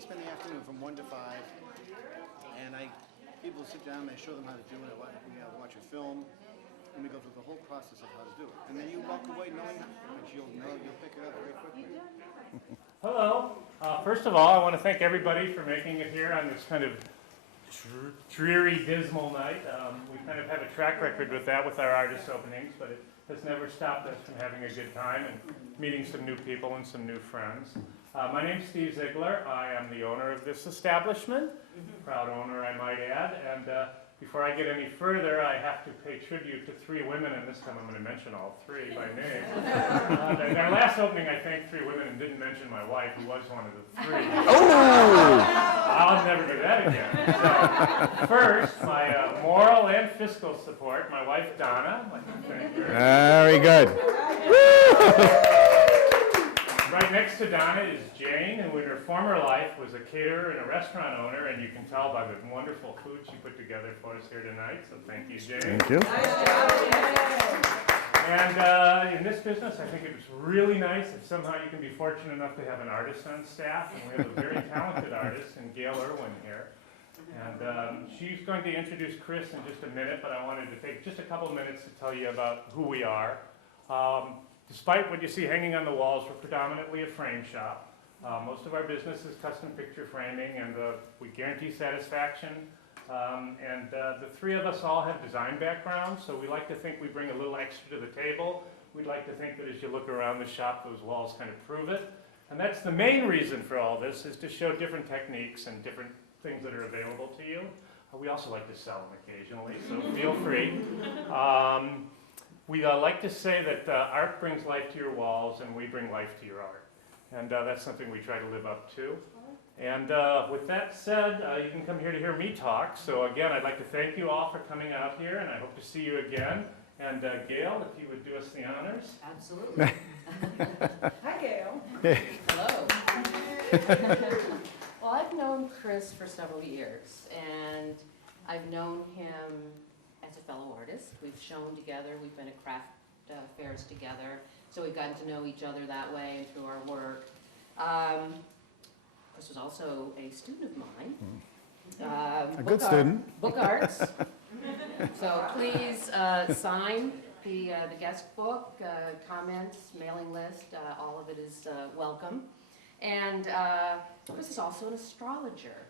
we spend the afternoon from 1 to 5, and people sit down and I show them how to do it. We watch a film, and we go through the whole process of how to do it. And then you walk away knowing that you'll pick it up very quickly. Hello. First of all, I want to thank everybody for making it here on this kind of dreary, dismal night. We kind of have a track record with that with our artist openings, but it has never stopped us from having a good time and meeting some new people and some new friends. My name's Steve Ziegler. I am the owner of this establishment, proud owner I might add, and before I get any further, I have to pay tribute to 3 women, and this time I'm going to mention all 3 by name. In our last opening, I thanked 3 women and didn't mention my wife, who was one of the 3. Oh! I'll never do that again. So, first, my moral and fiscal support, my wife Donna. Very good. Right next to Donna is Jane, who in her former life was a caterer and a restaurant owner, and you can tell by the wonderful food she put together for us here tonight, so thank you, Jane. Thank you. And in this business, I think it was really nice if somehow you can be fortunate enough to have an artist on staff, and we have a very talented artist in Gail Irwin here. And she's going to introduce Chris in just a minute, but I wanted to take just a couple of minutes to tell you about who we are. Despite what you see hanging on the walls, we're predominantly a frame shop. Most of our business is custom picture framing, and we guarantee satisfaction. The 3 of us all have design backgrounds, so we like to think we bring a little extra to the table. We'd like to think that as you look around the shop, those walls kind of prove it. And that's the main reason for all this, is to show different techniques and different things that are available to you. We also like to sell them occasionally, so feel free. We like to say that art brings life to your walls and we bring life to your art. And that's something we try to live up to. And with that said, you can come here to hear me talk. So again, I'd like to thank you all for coming out here, and I hope to see you again. And Gail, if you would do us the honors. Absolutely. Hi, Gail. Hello. Well, I've known Chris for several years, and I've known him as a fellow artist. We've shown together, we've been at craft fairs together, so we've gotten to know each other that way and through our work. Chris was also a student of mine. A good student. Book arts. So please sign the guest book, comments, mailing list, all of it is welcome. And Chris is also an astrologer,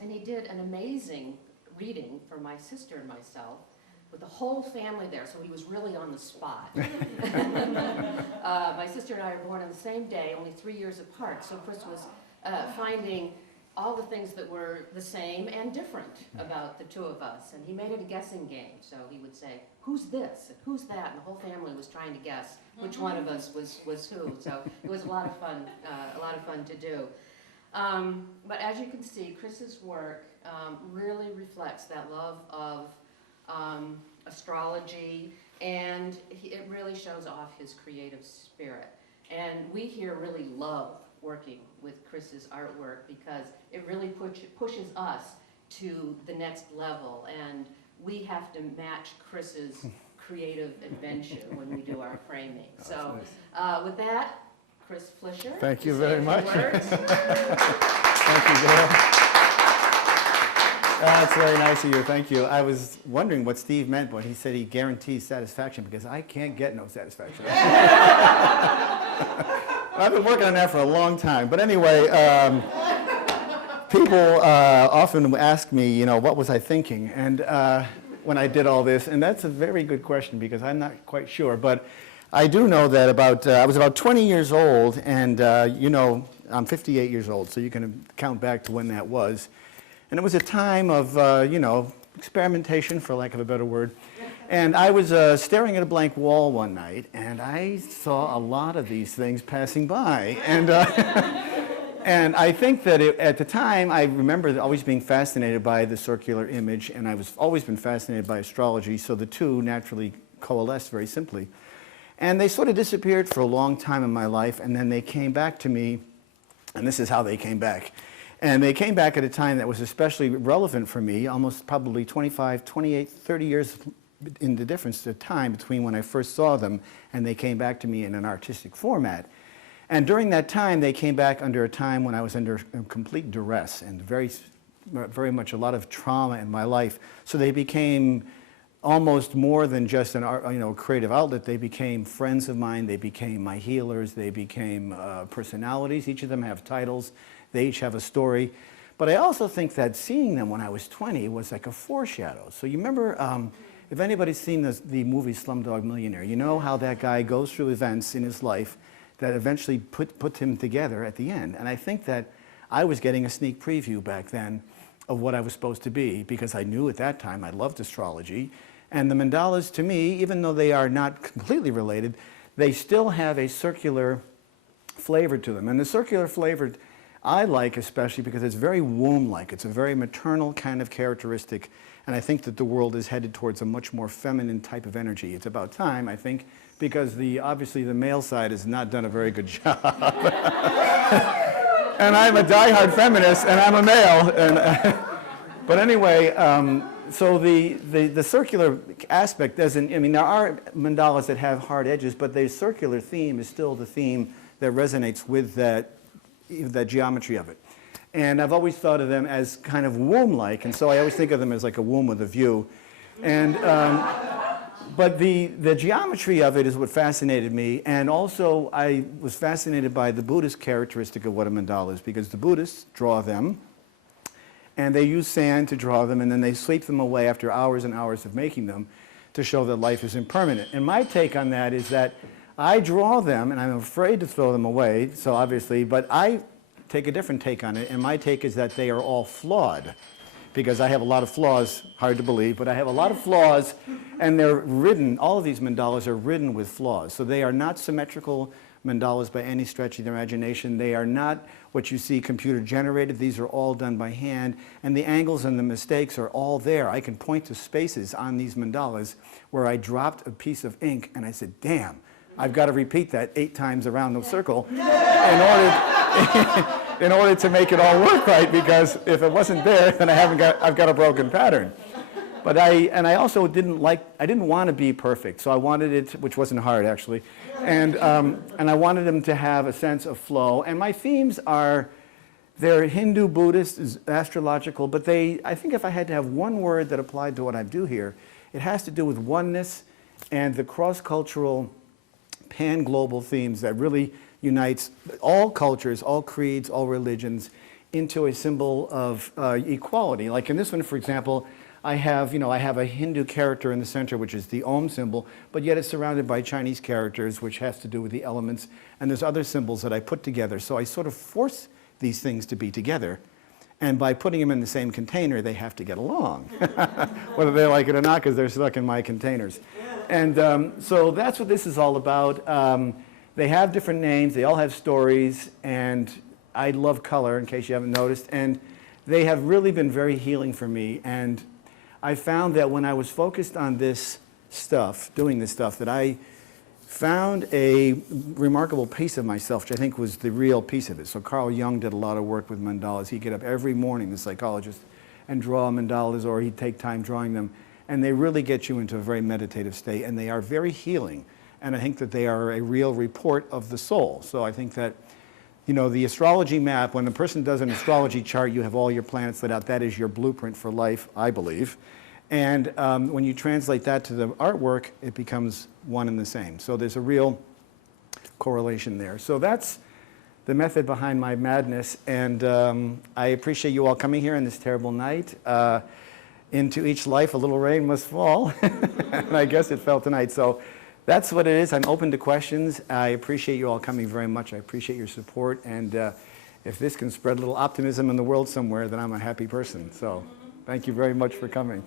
and he did an amazing reading for my sister and myself with the whole family there, so he was really on the spot. My sister and I were born on the same day, only 3 years apart, so Chris was finding all the things that were the same and different about the 2 of us, and he made it a guessing game. So he would say, who's this, and who's that, and the whole family was trying to guess which one of us was who, so it was a lot of fun to do. But as you can see, Chris's work really reflects that love of astrology, and it really shows off his creative spirit. And we here really love working with Chris's artwork because it really pushes us to the next level, and we have to match Chris's creative invention when we do our framing. So with that, Chris Flisher. Thank you very much. Words. Thank you, Gail. That's very nice of you. Thank you. I was wondering what Steve meant when he said he guarantees satisfaction, because I can't get no satisfaction. I've been working on that for a long time. But anyway, people often ask me, what was I thinking? And when I did all this, and that's a very good question because I'm not quite sure. But I do know that I was about 20 years old, and I'm 58 years old, so you can count back to when that was. And it was a time of, experimentation, for lack of a better word. And I was staring at a blank wall one night, and I saw a lot of these things passing by. And, and I think that at the time, I remember always being fascinated by the circular image, and I was always been fascinated by astrology, so the 2 naturally coalesced very simply. And they sort of disappeared for a long time in my life, and then they came back to me, and this is how they came back. And they came back at a time that was especially relevant for me, almost probably 25, 28, 30 years in the difference, the time between when I first saw them and they came back to me in an artistic format. And during that time, they came back under a time when I was under complete duress and very much a lot of trauma in my life. So they became almost more than just an art, creative outlet. They became friends of mine. They became my healers. They became personalities. Each of them have titles. They each have a story. But I also think that seeing them when I was 20 was like a foreshadow. So you remember, if anybody's seen the movie Slumdog Millionaire, you know how that guy goes through events in his life that eventually put him together at the end. And I think that I was getting a sneak preview back then of what I was supposed to be, because I knew at that time I loved astrology. And the mandalas, to me, even though they are not completely related, they still have a circular flavor to them. And the circular flavor I like especially because it's very womb-like. It's a very maternal kind of characteristic. And I think that the world is headed towards a much more feminine type of energy. It's about time, I think, because obviously the male side has not done a very good job. And I'm a diehard feminist, and I'm a male. But anyway, so the circular aspect doesn't, there are mandalas that have hard edges, but the circular theme is still the theme that resonates with that geometry of it. And I've always thought of them as kind of womb-like, and so I always think of them as like a womb with a view. And, but the geometry of it is what fascinated me, and also I was fascinated by the Buddhist characteristic of what a mandala is, because the Buddhists draw them, and they use sand to draw them, and then they sweep them away after hours and hours of making them to show that life is impermanent. And my take on that is that I draw them, and I'm afraid to throw them away, so obviously, but I take a different take on it, and my take is that they are all flawed, because I have a lot of flaws, hard to believe, but I have a lot of flaws, and they're ridden, all of these mandalas are ridden with flaws. So they are not symmetrical mandalas by any stretch of the imagination. They are not what you see computer generated. These are all done by hand, and the angles and the mistakes are all there. I can point to spaces on these mandalas where I dropped a piece of ink, and I said, damn, I've got to repeat that 8 times around the circle in order to make it all work right, because if it wasn't there, then I've got a broken pattern. But I also didn't want to be perfect, so I wanted it, which wasn't hard actually, and I wanted them to have a sense of flow. And my themes they're Hindu, Buddhist, astrological, but I think if I had to have one word that applied to what I do here, it has to do with oneness and the cross-cultural pan-global themes that really unites all cultures, all creeds, all religions into a symbol of equality. Like in this one, for example, I have a Hindu character in the center, which is the Om symbol, but yet it's surrounded by Chinese characters, which has to do with the elements, and there's other symbols that I put together. So I sort of force these things to be together, and by putting them in the same container, they have to get along, whether they like it or not, because they're stuck in my containers. And so that's what this is all about. They have different names, they all have stories, and I love color, in case you haven't noticed, and they have really been very healing for me. And I found that when I was focused on this stuff, doing this stuff, that I found a remarkable piece of myself, which I think was the real piece of it. So Carl Jung did a lot of work with mandalas. He'd get up every morning, the psychologist, and draw mandalas, or he'd take time drawing them. And they really get you into a very meditative state, and they are very healing. And I think that they are a real report of the soul. So I think that, the astrology map, when a person does an astrology chart, you have all your planets laid out. That is your blueprint for life, I believe. And when you translate that to the artwork, it becomes one and the same. So there's a real correlation there. So that's the method behind my madness. And I appreciate you all coming here on this terrible night. Into each life a little rain must fall. And I guess it fell tonight. So that's what it is. I'm open to questions. I appreciate you all coming very much. I appreciate your support. And if this can spread a little optimism in the world somewhere, then I'm a happy person. So thank you very much for coming.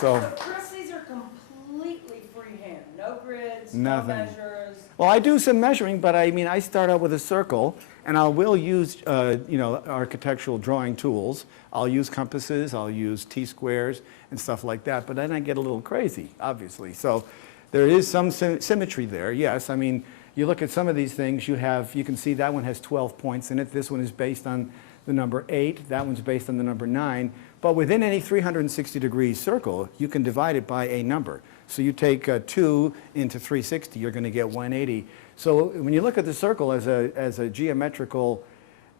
So Chris, these are completely freehand. No grids, no measures. Well, I do some measuring, but I start out with a circle, and I will use, architectural drawing tools. I'll use compasses, I'll use T-squares and stuff like that, but then I get a little crazy, obviously. So there is some symmetry there, yes. You look at some of these things, you can see that one has 12 points in it. This one is based on the number 8. That one's based on the number 9. But within any 360-degree circle, you can divide it by a number. So you take 2 into 360, you're going to get 180. So when you look at the circle as a geometrical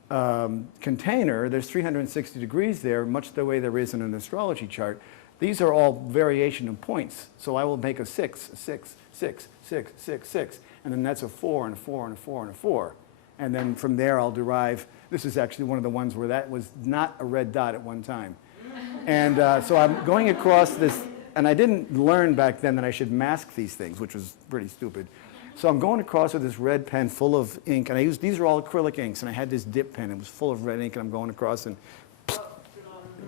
container, there's 360 degrees there, much the way there is in an astrology chart. These are all variation of points. So I will make a 6, 6, 6, 6, 6, 6, and then that's a 4 and a 4 and a 4 and a 4. And then from there I'll derive, this is actually one of the ones where that was not a red dot at one time. And so I'm going across this, and I didn't learn back then that I should mask these things, which was pretty stupid. So I'm going across with this red pen full of ink, and these are all acrylic inks, and I had this dip pen, it was full of red ink, and I'm going across, and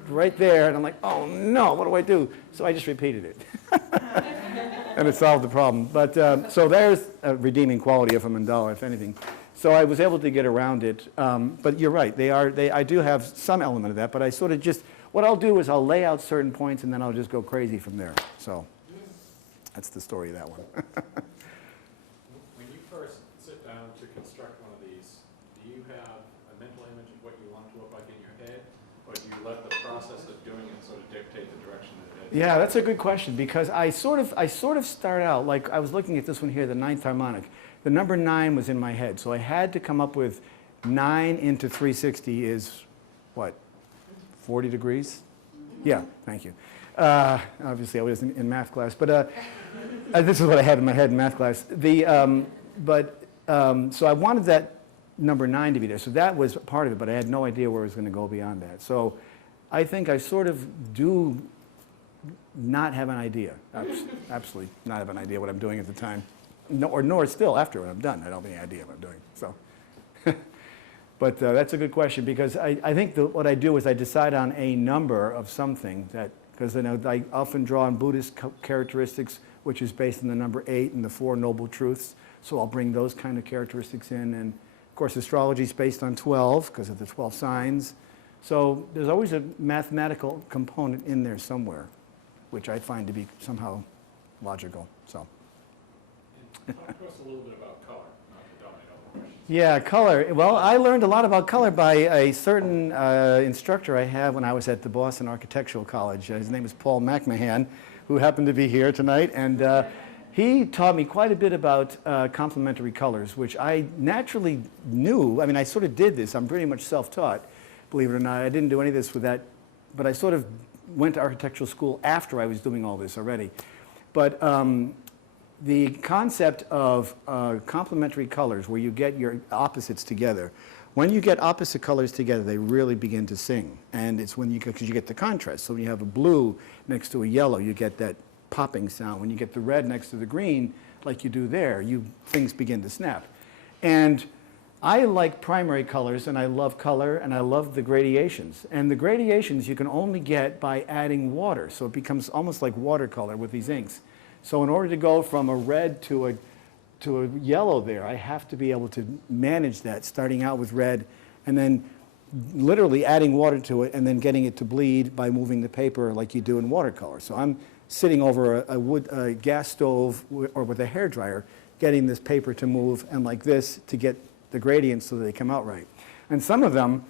right there, and I'm like, oh no, what do I do? So I just repeated it. And it solved the problem. But so there's a redeeming quality of a mandala, if anything. So I was able to get around it. But you're right, I do have some element of that, but I sort of just, what I'll do is I'll lay out certain points and then I'll just go crazy from there. So that's the story of that one. When you first sit down to construct one of these, do you have a mental image of what you want it to look like in your head? Or do you let the process of doing it sort of dictate the direction that it is? Yeah, that's a good question, because I sort of start out, like I was looking at this one here, the 9th harmonic. The number 9 was in my head, so I had to come up with 9 into 360 is, what, 40 degrees? Yeah, thank you. Obviously, I was in math class, but this is what I had in my head in math class. So I wanted that number 9 to be there, so that was part of it, but I had no idea where it was going to go beyond that. So I think I sort of do not have an idea, absolutely not have an idea what I'm doing at the time, nor still after when I'm done. I don't have any idea what I'm doing. So, but that's a good question, because I think what I do is I decide on a number of something that, because I often draw on Buddhist characteristics, which is based on the number 8 and the 4 noble truths. So I'll bring those kind of characteristics in, and of course astrology is based on 12 because of the 12 signs. So there's always a mathematical component in there somewhere, which I find to be somehow logical. So. Talk to us a little bit about color, not to dominate all the questions. Yeah, color. Well, I learned a lot about color by a certain instructor I had when I was at the Boston Architectural College. His name is Paul McMahon, who happened to be here tonight, and he taught me quite a bit about complementary colors, which I naturally knew. I mean, I sort of did this. I'm pretty much self-taught, believe it or not. I didn't do any of this with that, but I sort of went to architectural school after I was doing all this already. But the concept of complementary colors, where you get your opposites together, when you get opposite colors together, they really begin to sing. And it's when because you get the contrast. So when you have a blue next to a yellow, you get that popping sound. When you get the red next to the green, like you do there, things begin to snap. And I like primary colors, and I love color, and I love the gradations. And the gradations you can only get by adding water. So it becomes almost like watercolor with these inks. So in order to go from a red to a yellow there, I have to be able to manage that, starting out with red, and then literally adding water to it, and then getting it to bleed by moving the paper like you do in watercolor. So I'm sitting over a gas stove or with a hairdryer, getting this paper to move, and like this to get the gradients so that they come out right. And some of them,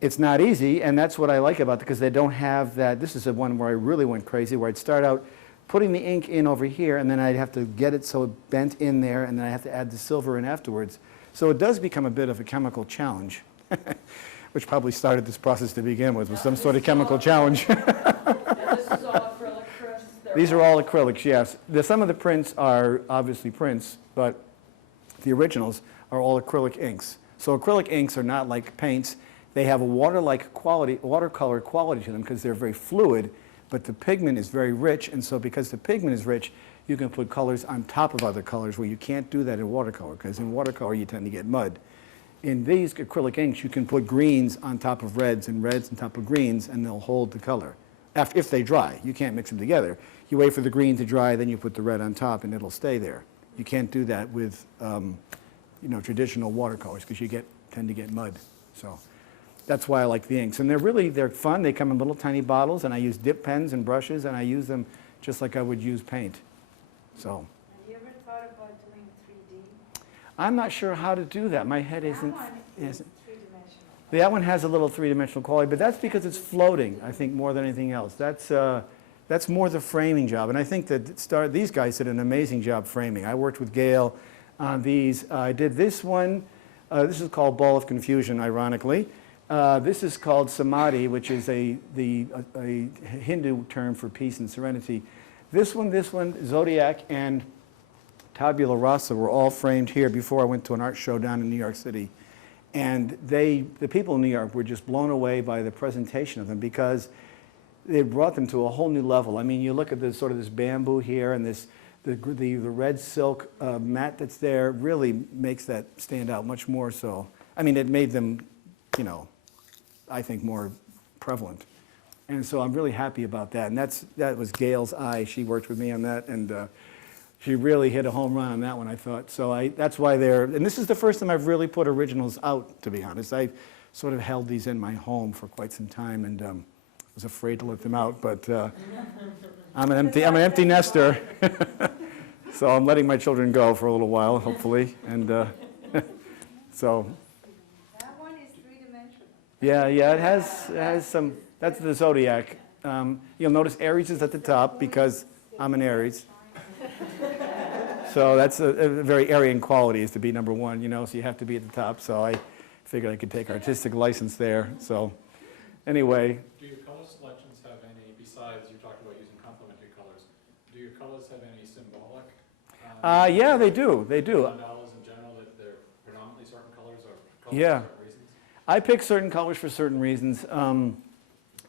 it's not easy, and that's what I like about it, because they don't have that. This is the one where I really went crazy, where I'd start out putting the ink in over here, and then I'd have to get it so it bent in there, and then I have to add the silver in afterwards. So it does become a bit of a chemical challenge, which probably started this process to begin with some sort of chemical challenge. Now, this is all acrylic prints? These are all acrylics, yes. Some of the prints are obviously prints, but the originals are all acrylic inks. So acrylic inks are not like paints. They have a water-like quality, watercolor quality to them, because they're very fluid, but the pigment is very rich, and so because the pigment is rich, you can put colors on top of other colors, where you can't do that in watercolor, because in watercolor you tend to get mud. In these acrylic inks, you can put greens on top of reds and reds on top of greens, and they'll hold the color. If they dry, you can't mix them together. You wait for the green to dry, then you put the red on top, and it'll stay there. You can't do that with traditional watercolors, because you tend to get mud. So that's why I like the inks. And they're fun. They come in little tiny bottles, and I use dip pens and brushes, and I use them just like I would use paint. So. Have you ever thought about doing 3D? I'm not sure how to do that. My head isn't. Three-dimensional. That one has a little three-dimensional quality, but that's because it's floating, I think, more than anything else. That's more the framing job. And I think that these guys did an amazing job framing. I worked with Gail on these. I did this one. This is called Ball of Confusion, ironically. This is called Samadhi, which is a Hindu term for peace and serenity. This one, Zodiac, and Tabula Rasa were all framed here before I went to an art show down in New York City. And the people in New York were just blown away by the presentation of them because it brought them to a whole new level. I mean, you look at this sort of this bamboo here and the red silk mat that's there really makes that stand out much more so. I mean, it made them, you know, I think more prevalent. And so I'm really happy about that. And that was Gail's eye. She worked with me on that, and she really hit a home run on that one, I thought. So that's why and this is the first time I've really put originals out, to be honest. I sort of held these in my home for quite some time and was afraid to let them out, but I'm an empty nester. So I'm letting my children go for a little while, hopefully. And so. That one is three-dimensional. Yeah, it has some, that's the Zodiac. You'll notice Aries is at the top because I'm an Aries. So that's a very Aryan quality is to be number one, you know, so you have to be at the top. So I figured I could take artistic license there. So anyway. Do your color selections have any, besides you talked about using complementary colors, do your colors have any symbolic? Yeah, they do. Mandalas in general, that they're predominantly certain colors or colors Yeah. for certain reasons? I pick certain colors for certain reasons.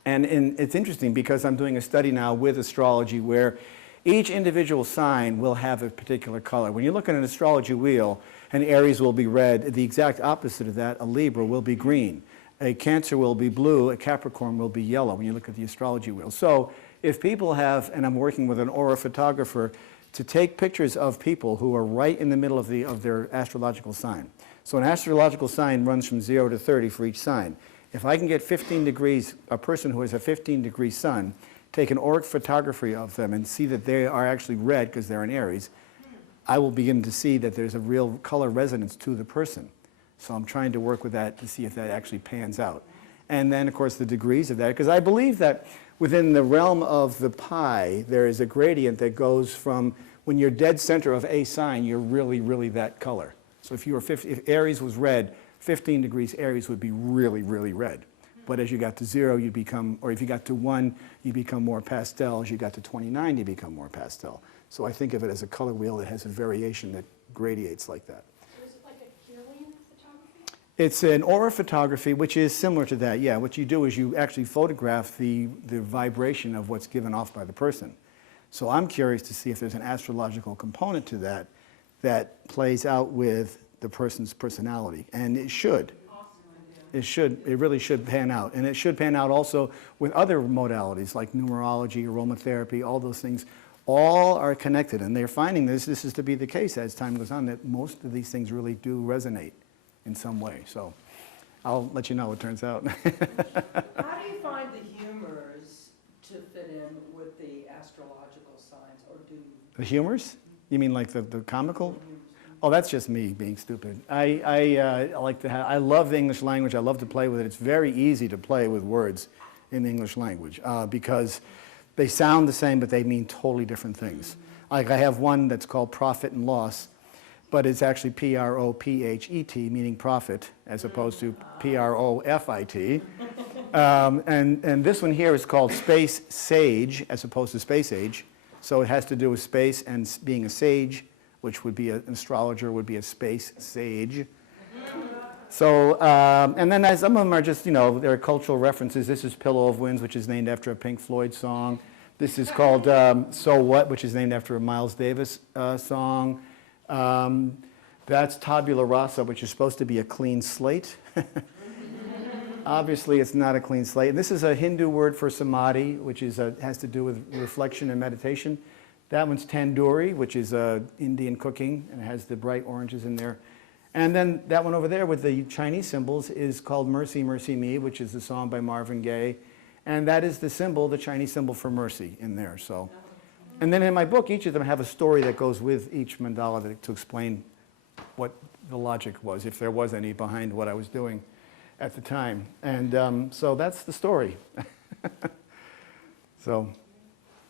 And it's interesting because I'm doing a study now with astrology where each individual sign will have a particular color. When you look at an astrology wheel, an Aries will be red. The exact opposite of that, a Libra will be green. A Cancer will be blue. A Capricorn will be yellow when you look at the astrology wheel. So if people have, and I'm working with an aura photographer, to take pictures of people who are right in the middle of their astrological sign. So an astrological sign runs from 0 to 30 for each sign. If I can get 15 degrees, a person who has a 15-degree sun, take an auric photography of them and see that they are actually red because they're in Aries, I will begin to see that there's a real color resonance to the person. So I'm trying to work with that to see if that actually pans out. And then, of course, the degrees of that, because I believe that within the realm of the pi, there is a gradient that goes from when you're dead center of a sign, you're really, really that color. So if if Aries was red, 15 degrees Aries would be really, really red. But as you got to 0, you become, or if you got to 1, you become more pastel. As you got to 29, you become more pastel. So I think of it as a color wheel that has a variation that gradiates like that. So is it like a Kirlian photography? It's an aura photography, which is similar to that, yeah. What you do is you actually photograph the vibration of what's given off by the person. So I'm curious to see if there's an astrological component to that that plays out with the person's personality. And it should. It really should pan out. And it should pan out also with other modalities like numerology, aromatherapy, all those things. All are connected. And they're finding this is to be the case as time goes on, that most of these things really do resonate in some way. So I'll let you know what turns out. How do you find the humors to fit in with the astrological signs, or do you? The humors? You mean like the comical? Oh, that's just me being stupid. I like to I love the English language. I love to play with it. It's very easy to play with words in the English language because they sound the same, but they mean totally different things. Like I have one that's called profit and loss, but it's actually P-R-O-P-H-E-T, meaning profit, as opposed to P-R-O-F-I-T. And this one here is called space sage, as opposed to space age. So it has to do with space and being a sage, which would be an astrologer, would be a space sage. So, and then some of them are just, you know, they're cultural references. This is Pillow of Winds, which is named after a Pink Floyd song. This is called So What, which is named after a Miles Davis song. That's Tabula Rasa, which is supposed to be a clean slate. Obviously, it's not a clean slate. And this is a Hindu word for samadhi, which is has to do with reflection and meditation. That one's tandoori, which is Indian cooking, and it has the bright oranges in there. And then that one over there with the Chinese symbols is called Mercy, Mercy Me, which is the song by Marvin Gaye. And that is the symbol, the Chinese symbol for mercy in there. So, and then in my book, each of them have a story that goes with each mandala to explain what the logic was, if there was any behind what I was doing at the time. And so that's the story. So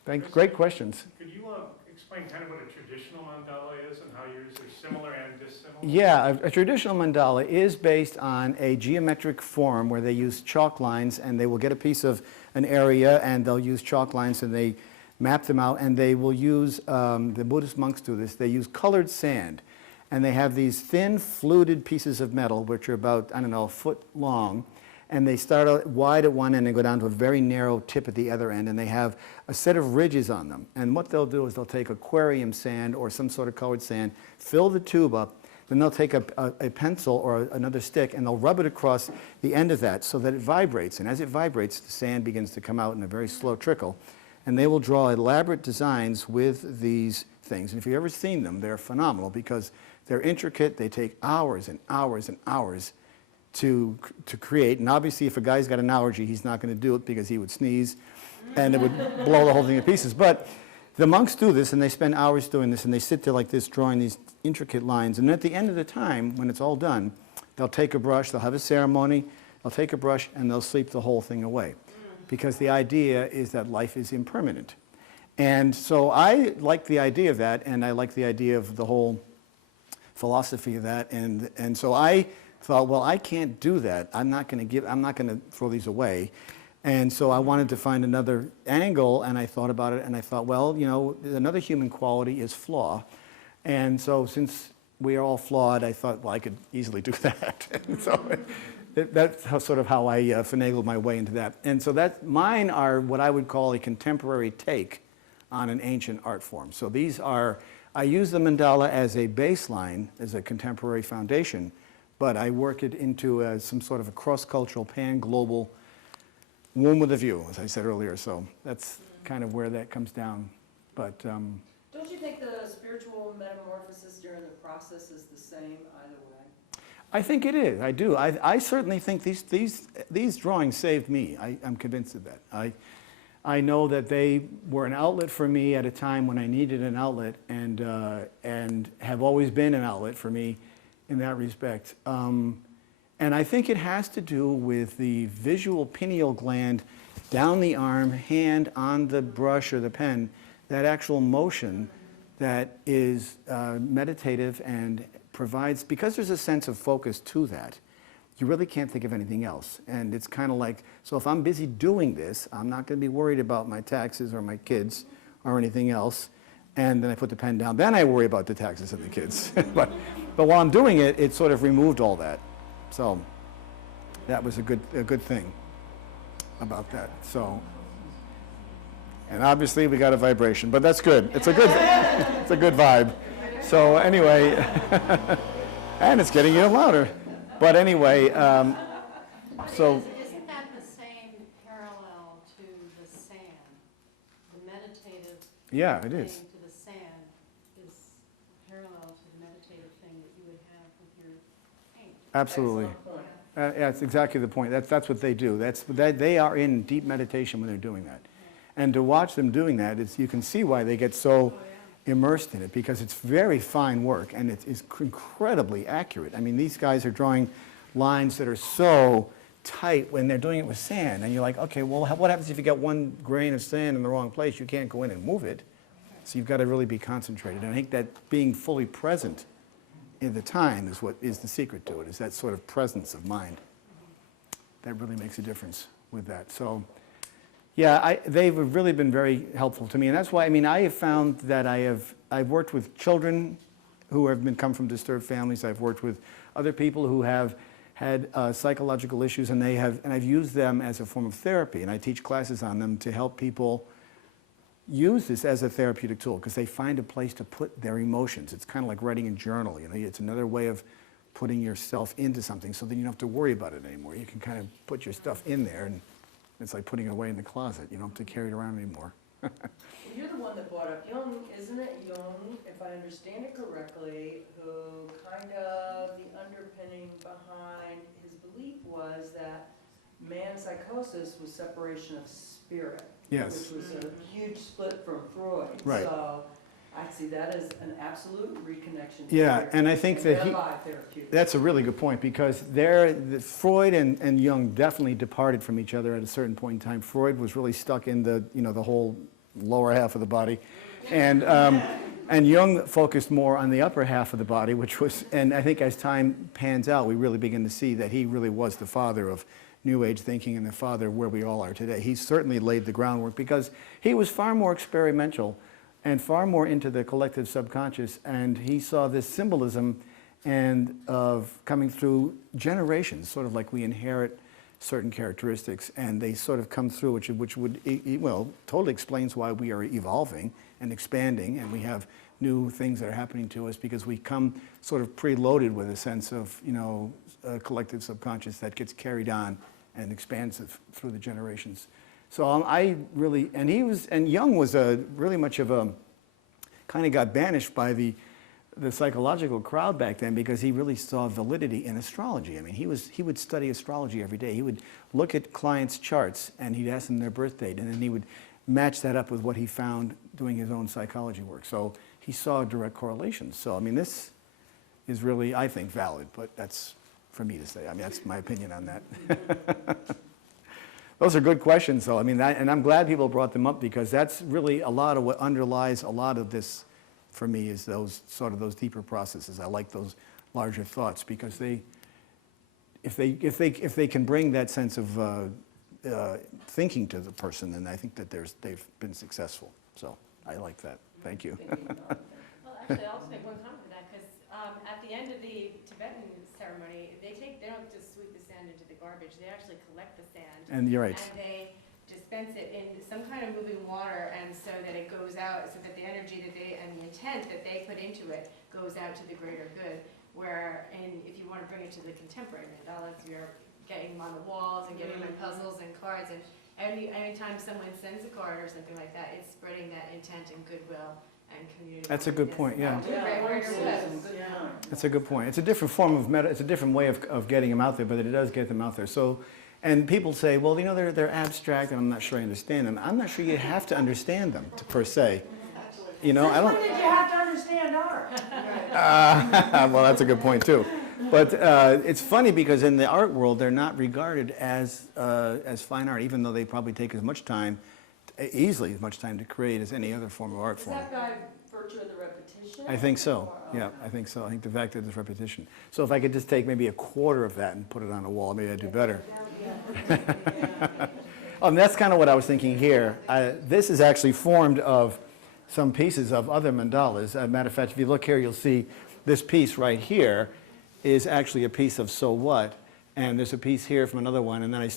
Great questions. Could you explain kind of what a traditional mandala is and how yours are similar and dissimilar? Yeah, a traditional mandala is based on a geometric form where they use chalk lines, and they will get a piece of an area and they'll use chalk lines and they map them out, and they will use, the Buddhist monks do this, they use colored sand, and they have these thin fluted pieces of metal which are about, I don't know, a foot long, and they start out wide at one end and go down to a very narrow tip at the other end, and they have a set of ridges on them. And what they'll do is they'll take aquarium sand or some sort of colored sand, fill the tube up, then they'll take a pencil or another stick and they'll rub it across the end of that so that it vibrates. And as it vibrates, the sand begins to come out in a very slow trickle. And they will draw elaborate designs with these things. And if you've ever seen them, they're phenomenal because they're intricate. They take hours and hours and hours to create. And obviously, if a guy's got an allergy, he's not going to do it because he would sneeze and it would blow the whole thing to pieces. But the monks do this, and they spend hours doing this, and they sit there like this, drawing these intricate lines. And at the end of the time, when it's all done, they'll take a brush, they'll have a ceremony, they'll take a brush, and they'll sweep the whole thing away. Because the idea is that life is impermanent. And so I like the idea of that, and I like the idea of the whole philosophy of that. And so I thought, well, I can't do that. I'm not going to throw these away. And so I wanted to find another angle, and I thought about it, and I thought, well, you know, another human quality is flaw. And so since we are all flawed, I thought, well, I could easily do that. And so that's sort of how I finagled my way into that. And so mine are what I would call a contemporary take on an ancient art form. So these are, I use the mandala as a baseline, as a contemporary foundation, but I work it into some sort of a cross-cultural, pan-global womb with a view, as I said earlier. So that's kind of where that comes down. But Don't you think the spiritual metamorphosis during the process is the same either way? I think it is. I do. I certainly think these drawings saved me. I'm convinced of that. I know that they were an outlet for me at a time when I needed an outlet, and have always been an outlet for me in that respect. And I think it has to do with the visual pineal gland down the arm, hand on the brush or the pen, that actual motion that is meditative and provides, because there's a sense of focus to that, you really can't think of anything else. And it's kind of like, so if I'm busy doing this, I'm not going to be worried about my taxes or my kids or anything else. And then I put the pen down. Then I worry about the taxes and the kids. but while I'm doing it, it sort of removed all that. So that was a good thing about that. So, and obviously we got a vibration, but that's good. It's a good vibe. So anyway, and it's getting even louder. But anyway, so. Isn't that the same parallel to the sand? The meditative Yeah, it thing is. to the sand is parallel to the meditative thing that you would have with your paint. Absolutely. Excellent point. Yeah, that's exactly the point. That's what they do. They are in deep meditation when they're doing that. And to watch them doing that, you can see why they get so immersed in it, because it's very fine work and it is incredibly accurate. I mean, these guys are drawing lines that are so tight when they're doing it with sand. And you're like, okay, well, what happens if you get one grain of sand in the wrong place? You can't go in and move it. So you've got to really be concentrated. And I think that being fully present in the time is what is the secret to it, is that sort of presence of mind. That really makes a difference with that. So, yeah, they've really been very helpful to me. And that's why, I mean, I have found that I've worked with children who have come from disturbed families. I've worked with other people who have had psychological issues, and I've used them as a form of therapy. And I teach classes on them to help people use this as a therapeutic tool, because they find a place to put their emotions. It's kind of like writing a journal. You know, it's another way of putting yourself into something, so then you don't have to worry about it anymore. You can kind of put your stuff in there, and it's like putting it away in the closet. You don't have to carry it around anymore. You're the one that brought up Jung, isn't it? Jung, if I understand it correctly, who kind of the underpinning behind his belief was that man's psychosis was separation of spirit. Yes. Which was a huge split from Freud. Right. So I see that as an absolute reconnection. Yeah, and I think that that's a really good point, because Freud and Jung definitely departed from each other at a certain point in time. Freud was really stuck in the whole lower half of the body. And Jung focused more on the upper half of the body, which was, and I think as time pans out, we really begin to see that he really was the father of New Age thinking and the father of where we all are today. He certainly laid the groundwork because he was far more experimental and far more into the collective subconscious, and he saw this symbolism and of coming through generations, sort of like we inherit certain characteristics, and they sort of come through, which would, well, totally explains why we are evolving and expanding, and we have new things that are happening to us because we come sort of preloaded with a sense of, you know, a collective subconscious that gets carried on and expands through the generations. So I really, and Jung was really much of a, kind of got banished by the psychological crowd back then because he really saw validity in astrology. I mean, he would study astrology every day. He would look at clients' charts and he'd ask them their birth date, and then he would match that up with what he found doing his own psychology work. So he saw direct correlations. So, I mean, this is really, I think, valid, but that's for me to say. I mean, that's my opinion on that. Those are good questions, though. I mean, and I'm glad people brought them up because that's really a lot of what underlies a lot of this for me is those sort of those deeper processes. I like those larger thoughts because if they can bring that sense of thinking to the person, then I think that they've been successful. So I like that. Thank you. Well, actually, I'll just make one comment to that, because at the end of the Tibetan ceremony, they don't just sweep the sand into the garbage, they actually collect the sand. And you're right. And they dispense it in some kind of moving water, and so that it goes out, so that the energy that and the intent that they put into it goes out to the greater good. If you want to bring it to the contemporary mandalas, you're getting them on the walls and getting them in puzzles and cards, and anytime someone sends a card or something like that, it's spreading that intent and goodwill and community. That's a good point, yeah. Yeah. That's a good point. It's a different form of it's a different way of getting them out there, but it does get them out there. So, and people say, well, you know, they're abstract, and I'm not sure I understand them. I'm not sure you have to understand them per se. You know, I don't. When did you have to understand art? Well, that's a good point too. But it's funny because in the art world, they're not regarded as fine art, even though they probably take as much time, easily as much time to create as any other form of art form. Is that by virtue of the repetition? I think so. Yeah, I think so. I think the fact that there's repetition. So if I could just take maybe a quarter of that and put it on a wall, maybe I'd do better. That's kind of what I was thinking here. This is actually formed of some pieces of other mandalas. As a matter of fact, if you look here, you'll see this piece right here is actually a piece of So What, and there's a piece here from another one, and then I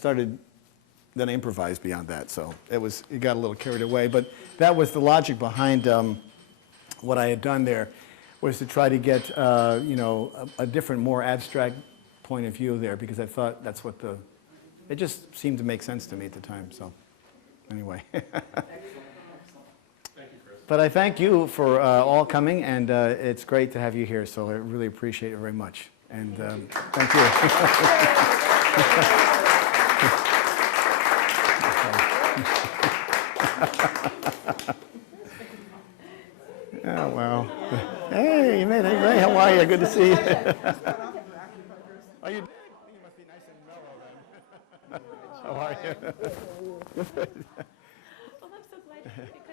improvised beyond that, so it got a little carried away, but that was the logic behind what I had done there, was to try to get, you know, a different, more abstract point of view there, because I thought that's what it just seemed to make sense to me at the time, so anyway. But I thank you for all coming, and it's great to have you here, so I really appreciate it very much. And thank you. Oh, well. Hey, you made it. Ray, how are you? Good to see you. Are you? You must be nice and mellow then. How are you? Well, I'm so glad you could